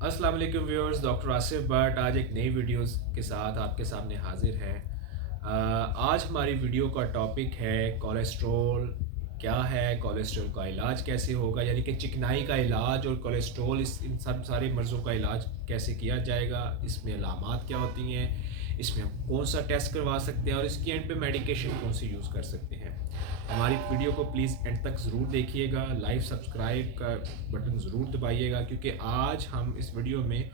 अस्सलाम वालेकुम viewers, doctor Asif but आज एक नई वीडियोस के साथ आपके सामने हाजिर है। आज हमारी वीडियो का टॉपिक है कोलेस्ट्रॉल क्या है, कोलेस्ट्रॉल का इलाज कैसे होगा, यानी कि चिकनाई का इलाज और कोलेस्ट्रॉल इन सब सारे मर्ज़ों का इलाज कैसे किया जाएगा, इसमें अलामात क्या होती हैं, इसमें हम कौन सा टेस्ट करवा सकते हैं और इसकी एंड पे मेडिकेशन कौन सी यूज़ कर सकते हैं। हमारी वीडियो को प्लीज़ एंड तक ज़रूर देखिएगा, लाइव सब्सक्राइब का बटन ज़रूर दबाइएगा, क्योंकि आज हम इस वीडियो में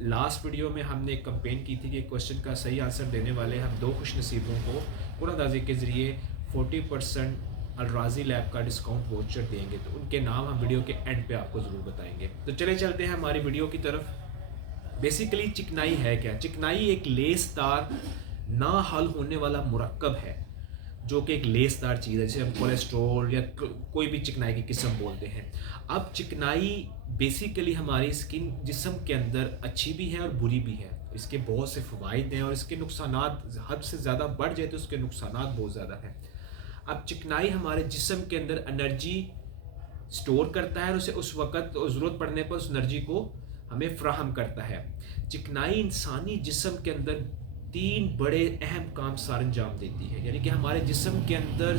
लास्ट वीडियो में हमने एक कंपेन की थी कि क्वेश्चन का सही आंसर देने वाले हम 2 खुश नसीबों को कुरादाजी के ज़रिए 40% अलराजी लैब का डिस्काउंट वाउचर देंगे। तो उनके नाम हम वीडियो के एंड पे आपको ज़रूर बताएंगे। तो चले चलते हैं हमारी वीडियो की तरफ। बेसिकली चिकनाई है क्या? चिकनाई एक लेसदार ना हल होने वाला मुरक्कब है, जो कि एक लेसदार चीज़ है, जैसे हम कोलेस्ट्रॉल या कोई भी चिकनाई की किस्म बोलते हैं। अब चिकनाई बेसिकली हमारी स्किन जिस्म के अंदर अच्छी भी है और बुरी भी है। इसके बहुत से फ़वाइद हैं और इसके नुकसानात हद से ज़्यादा बढ़ जाए तो इसके नुकसानात बहुत ज़्यादा हैं। अब चिकनाई हमारे जिस्म के अंदर एनर्जी स्टोर करता है और उसे उस वक़्त ज़रूरत पड़ने पर उस एनर्जी को हमें फ़राहम करता है। चिकनाई इंसानी जिस्म के अंदर 3 बड़े अहम काम सर अंजाम देती है, यानी कि हमारे जिस्म के अंदर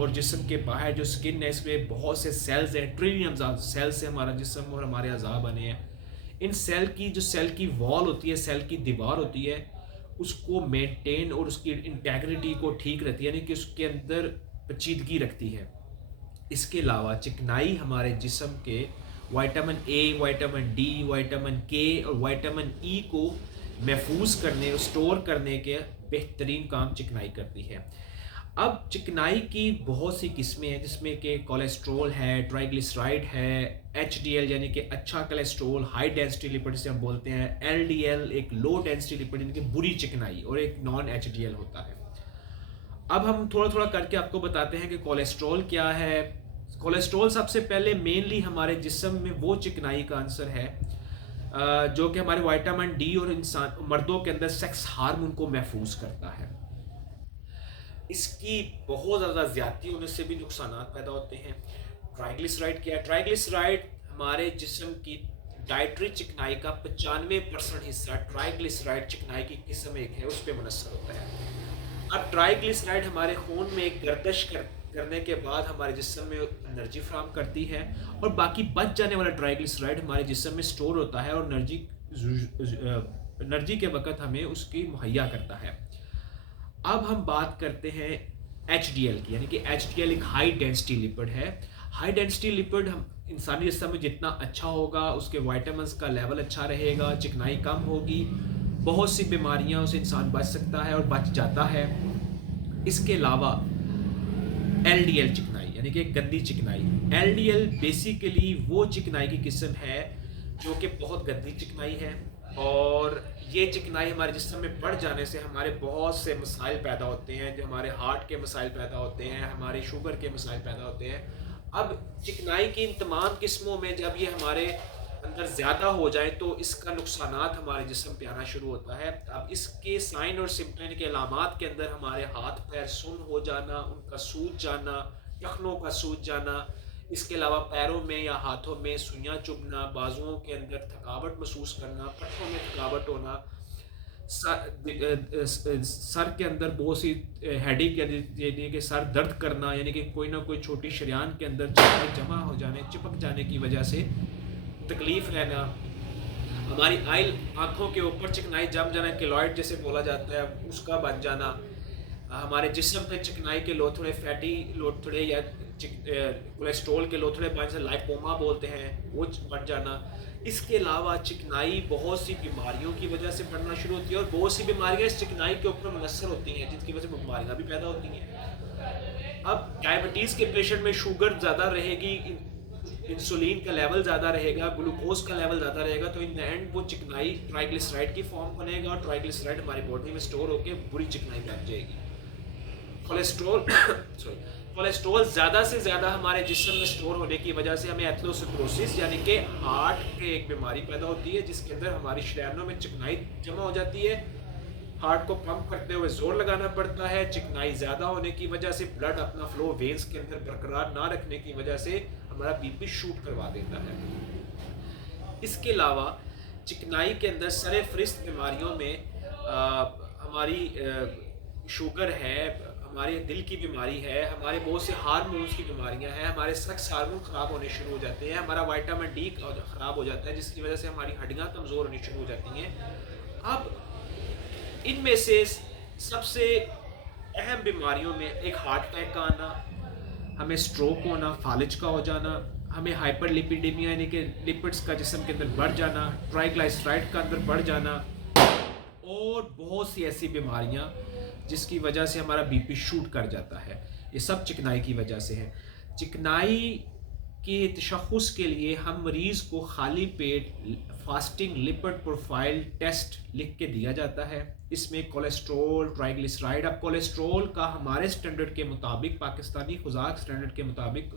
और जिस्म के बाहर जो स्किन है, इसमें बहुत से सेल्स हैं, ट्रिलियन सेल्स से हमारा जिस्म और हमारे अज़ा बने हैं। इन सेल की वॉल होती है, सेल की दीवार होती है, उसको मेंटेन और उसकी इंटेग्रिटी को ठीक रखती है, यानी कि उसके अंदर पेचीदगी रखती है। इसके अलावा चिकनाई हमारे जिस्म के vitamin A, vitamin D, vitamin के और विटामिन ई को महफूज करने और स्टोर करने के बेहतरीन काम चिकनाई करती है। अब चिकनाई की बहुत सी किस्में हैं, जिसमें कि कोलेस्ट्रॉल है, ट्राइग्लिसराइड है, एचडीएल यानी कि अच्छा कोलेस्ट्रॉल, हाई डेंसिटी लिपिड जिसे हम बोलते हैं, एलडीएल एक लो डेंसिटी लिपिड यानी कि बुरी चिकनाई, और एक नॉन एचडीएल होता है। अब हम थोड़ा थोड़ा करके आपको बताते हैं कि कोलेस्ट्रॉल क्या है। कोलेस्ट्रॉल सबसे पहले मेनली हमारे जिस्म में वो चिकनाई का आंसर है जो कि हमारे विटामिन डी और इंसान मर्दों के अंदर सेक्स हार्मोन को महफूज करता है। इसकी बहुत ज़्यादा ज़्यादती होने से भी नुकसान पैदा होते हैं। ट्राइग्लिसराइड क्या है? ट्राइग्लिसराइड हमारे जिस्म की डाइटरी चिकनाई का 95% हिस्सा ट्राइग्लिसराइड चिकनाई की किस्म एक है, उस पर मुनस्सर होता है। अब ट्राइग्लिसराइड हमारे खून में एक गर्दिश करने के बाद हमारे जिस्म में एनर्जी फ्राहम करती है, और बाकी बच जाने वाला ट्राइग्लिसराइड हमारे जिस्म में स्टोर होता है और एनर्जी के वक़्त हमें उसकी मुहैया करता है। अब हम बात करते हैं एचडीएल की, यानी कि एचडीएल एक हाई डेंसिटी लिपिड है। हाई डेंसिटी लिपिड हम इंसानी जिस्म में जितना अच्छा होगा, उसके विटामिन्स का लेवल अच्छा रहेगा, चिकनाई कम होगी, बहुत सी बीमारियां से इंसान बच सकता है और बच जाता है। इसके अलावा एलडीएल चिकनाई यानी कि गंदी चिकनाई, एलडीएल बेसिकली वो चिकनाई की किस्म है जो कि बहुत गंदी चिकनाई है, और ये चिकनाई हमारे जिस्म में बढ़ जाने से हमारे बहुत से मसाइल पैदा होते हैं, जो हमारे हार्ट के मसाइल पैदा होते हैं, हमारे शुगर के मसाइल पैदा होते हैं। अब चिकनाई की इन तमाम किस्मों में जब ये हमारे अंदर ज़्यादा हो जाए तो इसका नुकसानात हमारे जिस्म पे आना शुरू होता है। अब इसके साइन और सिम्टम के अलामात के अंदर हमारे हाथ पैर सुन्न हो जाना, उनका सूज जाना, टखनों का सूज जाना, इसके अलावा पैरों में या हाथों में सुइयां चुभना, बाजुओं के अंदर थकावट महसूस करना, पट्टों में थकावट होना, सर के अंदर बहुत सी हेडेक यानी कि सर दर्द करना, यानी कि कोई ना कोई छोटी शरियान के अंदर जमा हो जाने, चिपक जाने की वजह से तकलीफ रहना, हमारी आंखों के ऊपर चिकनाई जम जाना, केलॉइड जैसे बोला जाता है, उसका बन जाना, हमारे जिस्म पे चिकनाई के लोथड़े, फैटी लोथड़े या कोलेस्ट्रॉल के लोथड़े बन जाए, लाइपोमा बोलते हैं, वो बन जाना। इसके अलावा चिकनाई बहुत सी बीमारियों की वजह से बढ़ना शुरू होती है, और बहुत सी बीमारियां इस चिकनाई के ऊपर मुनस्सर होती हैं, जिसकी वजह से बीमारियां भी पैदा होती हैं। अब डायबिटीज़ के पेशेंट में शुगर ज़्यादा रहेगी, इंसुलिन का लेवल ज़्यादा रहेगा, ग्लूकोज का लेवल ज़्यादा रहेगा, तो इन द एंड वो चिकनाई ट्राइग्लिसराइड की फॉर्म बनेगा, और ट्राइग्लिसराइड हमारी बॉडी में स्टोर होकर बुरी चिकनाई बन जाएगी। कोलेस्ट्रॉल ज़्यादा से ज़्यादा हमारे जिस्म में स्टोर होने की वजह से हमें एथेरोस्क्लेरोसिस यानी कि हार्ट के एक बीमारी पैदा होती है, जिसके अंदर हमारी शरीयानों में चिकनाई जमा हो जाती है, हार्ट को पंप करते हुए जोर लगाना पड़ता है। चिकनाई ज़्यादा होने की वजह से ब्लड अपना फ्लो वेन्स के अंदर बरकरार ना रखने की वजह से हमारा बीपी शूट करवा देता है। इसके अलावा چکنائی کے اندر سر فہرست بیماریوں میں ہماری شوگر ہے، ہمارے دل کی بیماری ہے، ہمارے بہت سے ہارمونز کی بیماریاں ہیں، ہمارے سیکس ہارمون خراب ہونے شروع ہو جاتے ہیں، ہمارا وائٹامن ڈی خراب ہو جاتا ہے، جس کی وجہ سے ہماری ہڈیاں کمزور ہونی شروع ہو جاتی ہیں۔ اب ان میں سے سب سے اہم بیماریوں میں ایک ہارٹ اٹیک کا آنا، ہمیں سٹروک ہونا، فالج کا ہو جانا، ہمیں ہائپر لیپیڈیمیا یعنی کہ لپڈس کا جسم کے اندر بڑھ جانا، ٹرائیگلائسرائڈ کا اندر بڑھ جانا، اور بہت سی ایسی بیماریاں جس کی وجہ سے ہمارا بی پی شوٹ کر جاتا ہے، یہ سب چکنائی کی وجہ سے ہے۔ چکنائی کے تشخص کے لیے ہم مریض کو خالی پیٹ فاسٹنگ لپڈ پروفائل ٹیسٹ لکھ کے دیا جاتا ہے۔ اس میں کولیسٹرول، ٹرائیگلیسرائڈ، اب کولیسٹرول کا ہمارے سٹینڈرڈ کے مطابق، پاکستانی خوراک سٹینڈرڈ کے مطابق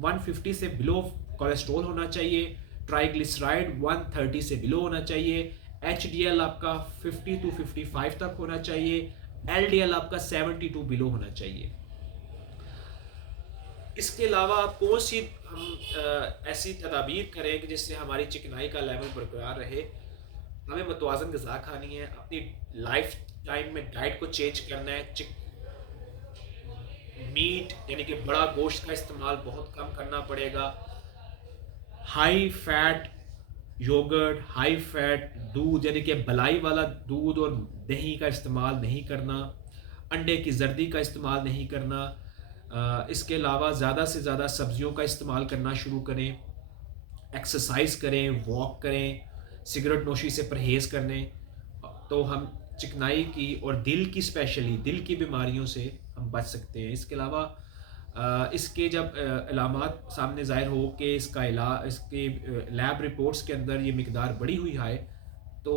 150 سے بلو کولیسٹرول ہونا چاہیے، ٹرائیگلیسرائڈ 130 سے بلو ہونا چاہیے، ایچ ڈی ایل آپ کا 50 to 55 تک ہونا چاہیے، ایل ڈی ایل آپ کا 72 بلو ہونا چاہیے۔ اس کے علاوہ کون سی ہم ایسی تدابیر کریں کہ جس سے ہماری چکنائی کا لیول برقرار رہے؟ ہمیں متوازن غذا کھانی ہے، اپنی لائف ٹائم میں ڈائٹ کو چینج کرنا ہے، میٹ یعنی کہ بڑا گوشت کا استعمال بہت کم کرنا پڑے گا، high fat yogurt, high fat دودھ یعنی کہ بلائی والا دودھ اور دہی کا استعمال نہیں کرنا، انڈے کی زردی کا استعمال نہیں کرنا، اس کے علاوہ زیادہ سے زیادہ سبزیوں کا استعمال کرنا شروع کریں، ایکسرسائز کریں، واک کریں، سگریٹ نوشی سے پرہیز کریں، تو ہم چکنائی کی اور دل کی اسپیشلی دل کی بیماریوں سے ہم بچ سکتے ہیں۔ اس کے علاوہ اس کے جب علامات سامنے ظاہر ہو کہ اس کا علاج، اس کے لیب رپورٹس کے اندر یہ مقدار بڑھی ہوئی ہے، تو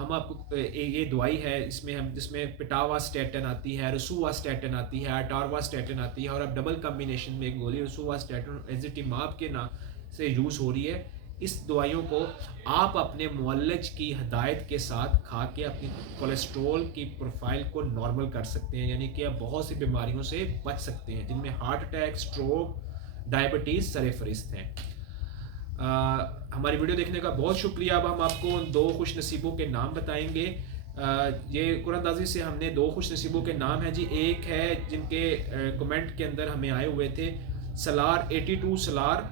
ہم آپ کو یہ دوائی ہے اس میں جس میں پٹاوا اسٹیٹن آتی ہے، رسوا اسٹیٹن آتی ہے، اٹاروا اسٹیٹن آتی ہے، اور اب ڈبل کمبینیشن میں ایک گولی رسوا اسٹیٹن ایزیٹیماب کے نام سے یوز ہو رہی ہے۔ اس دوائیوں کو آپ اپنے معالج کی ہدایت کے ساتھ کھا کے اپنی کولیسٹرول کی پروفائل کو نارمل کر سکتے ہیں، یعنی کہ آپ بہت سی بیماریوں سے بچ سکتے ہیں، جن میں ہارٹ اٹیک، سٹروک، ڈائبٹیز سر فہرست ہیں۔ ہماری ویڈیو دیکھنے کا بہت شکریہ۔ اب ہم آپ کو ان 2 خوش نصیبوں کے نام بتائیں گے۔ یہ قرآن اندازی سے ہم نے 2 خوش نصیبوں کے نام ہیں جی۔ ایک ہے جن کے کمنٹ کے اندر ہمیں آئے ہوئے تھے سلار 82 سلار،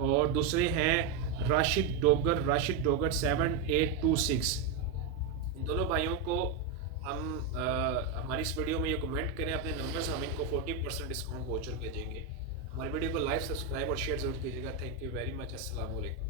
اور دوسرے ہیں راشد ڈوگر 7826۔ ان دونوں بھائیوں کو ہم ہماری اس ویڈیو میں یہ کمنٹ کریں اپنے نمبر سے، ہم ان کو 40% ڈسکاؤنٹ واچر بھیجیں گے۔ ہماری ویڈیو کو لائک، سبسکرائب اور شیئر ضرور کیجیے گا۔ Thank you very much. السلام علیکم۔